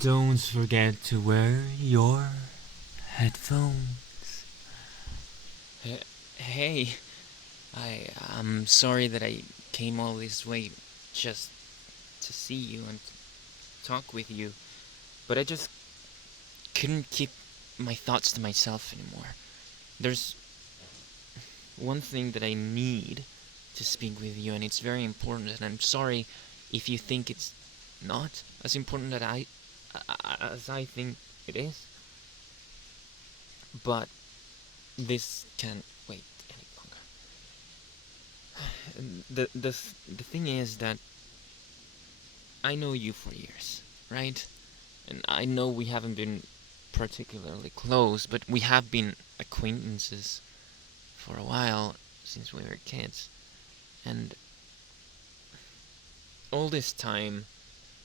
Don't forget to wear your headphones. Hey, I'm sorry that I came all this way just to see you and talk with you, but I just couldn't keep my thoughts to myself anymore. There's one thing that I need to speak with you, and it's very important, and I'm sorry if you think it's not as important as I think it is, but this can't wait any longer. The thing is that I know you for years, right? And I know we haven't been particularly close, but we have been acquaintances for a while since we were kids. And all this time,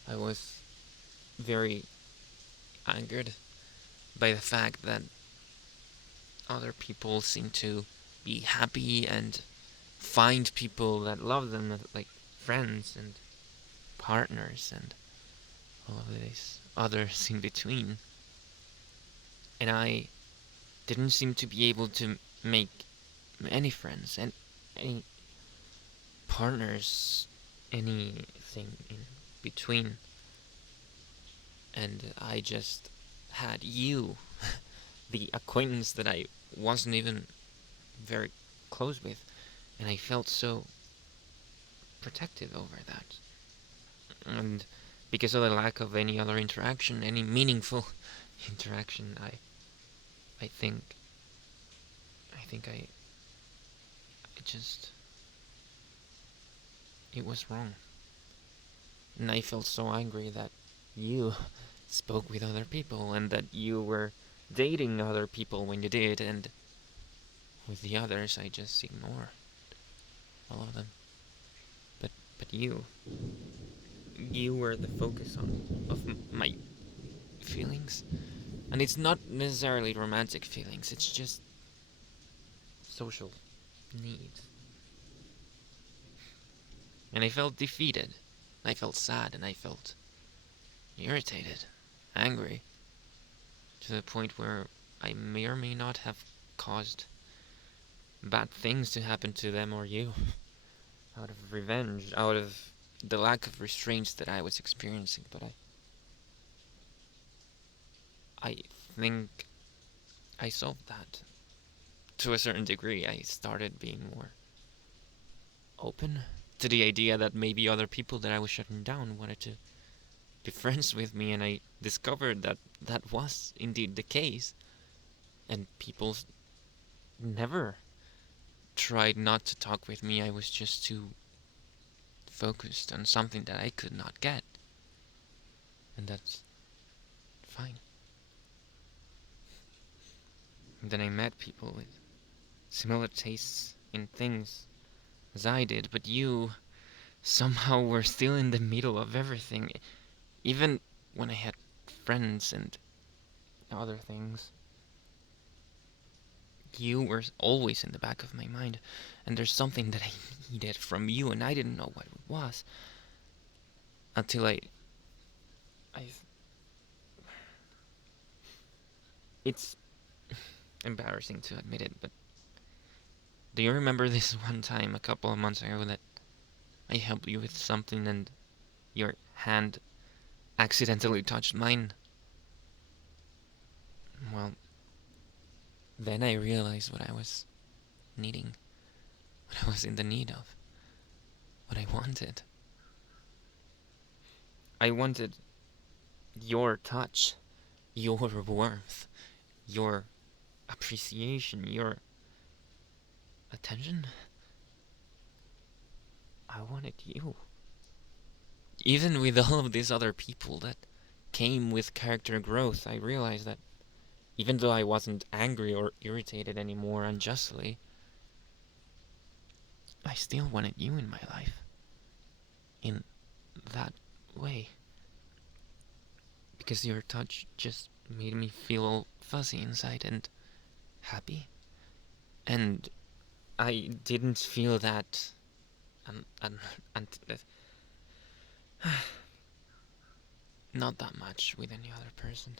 I was very angered by the fact that other people seem to be happy and find people that love them, like friends and partners and all of these others in between. And I didn't seem to be able to make any friends and any partners, anything in between. And I just had you, the acquaintance that I wasn't even very close with, and I felt so protective over that. And because of the lack of any other interaction, any meaningful interaction, I think I think I just it was wrong. And I felt so angry that you spoke with other people and that you were dating other people when you did, and with the others I just ignore all of them. But you were the focus of my feelings, and it's not necessarily romantic feelings. It's just social needs. And I felt defeated. I felt sad, and I felt irritated, angry, to the point where I may or may not have caused bad things to happen to them or you, out of revenge, out of the lack of restraints that I was experiencing. But I think I solved that to a certain degree. I started being more open to the idea that maybe other people that I was shutting down wanted to be friends with me, and I discovered that that was indeed the case. And people never tried not to talk with me. I was just too focused on something that I could not get, and that's fine. And then I met people with similar tastes in things as I did, but you somehow were still in the middle of everything, even when I had friends and other things. You were always in the back of my mind, and there's something that I needed from you, and I didn't know what it was until I. It's embarrassing to admit it, but do you remember this one time a couple of months ago that I helped you with something and your hand accidentally touched mine? Well, then I realized what I was needing, what I was in the need of, what I wanted. I wanted your touch, your warmth, your appreciation, your attention. I wanted you. Even with all of these other people that came with character growth, I realized that even though I wasn't angry or irritated anymore unjustly, I still wanted you in my life. In that way. Because your touch just made me feel all fuzzy inside and happy. And I didn't feel that un- un- un- Not that much with any other person.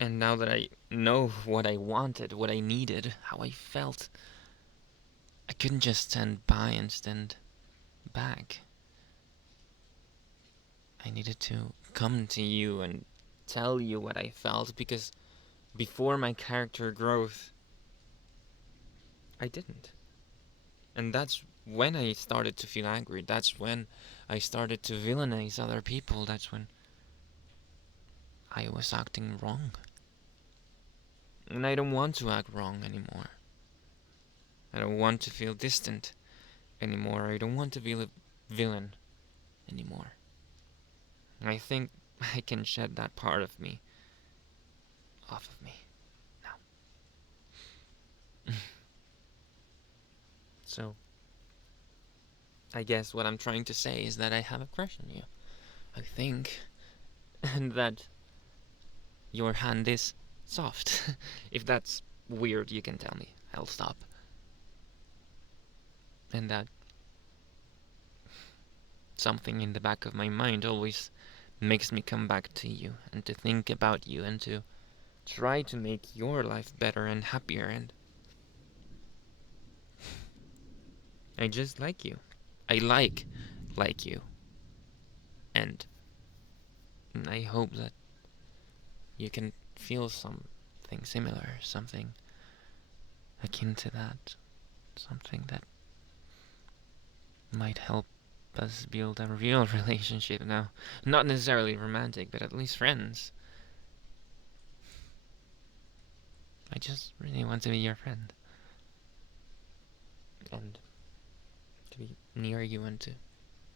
And now that I know what I wanted, what I needed, how I felt, I couldn't just stand by and stand back. I needed to come to you and tell you what I felt, because before my character growth, I didn't. And that's when I started to feel angry. That's when I started to villainize other people. That's when I was acting wrong. And I don't want to act wrong anymore. I don't want to feel distant anymore. I don't want to be a villain anymore. I think I can shed that part of me off of me now. So, I guess what I'm trying to say is that I have a crush on you. I think. And that your hand is soft. If that's weird, you can tell me. I'll stop. And that something in the back of my mind always makes me come back to you and to think about you and to try to make your life better and happier, and I just like you. I like you. And I hope that you can feel something similar, something akin to that, something that might help us build a real relationship now. Not necessarily romantic, but at least friends. I just really want to be your friend. And to be near you and to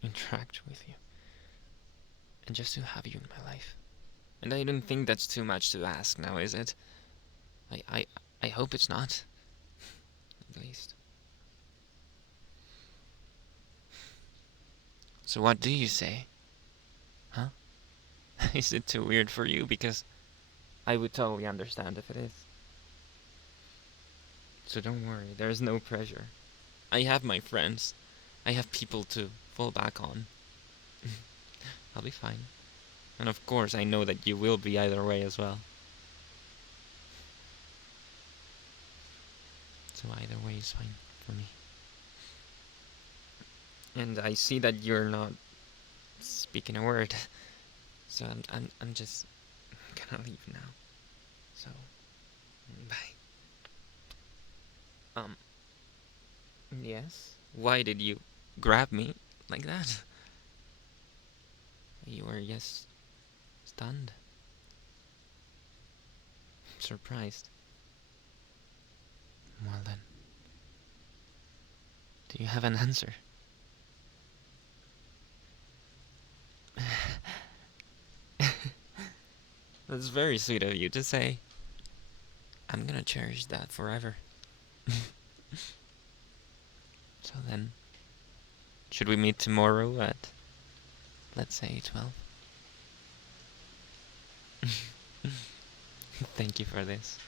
interact with you. And just to have you in my life. And I don't think that's too much to ask now, is it? I hope it's not. At least. So what do you say? Huh? Is it too weird for you? Because I would totally understand if it is. So don't worry, there's no pressure. I have my friends. I have people to fall back on. I'll be fine. And of course I know that you will be either way as well. So either way is fine for me. And I see that you're not speaking a word. So I'm just gonna leave now. So bye. Yes? Why did you grab me like that? You were, yes, stunned. Surprised. Well then. Do you have an answer? That's very sweet of you to say. I'm gonna cherish that forever. So then, should we meet tomorrow at, let's say, 12? Thank you for this.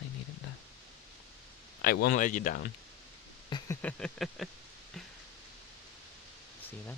I needed that. I won't let you down. See you then.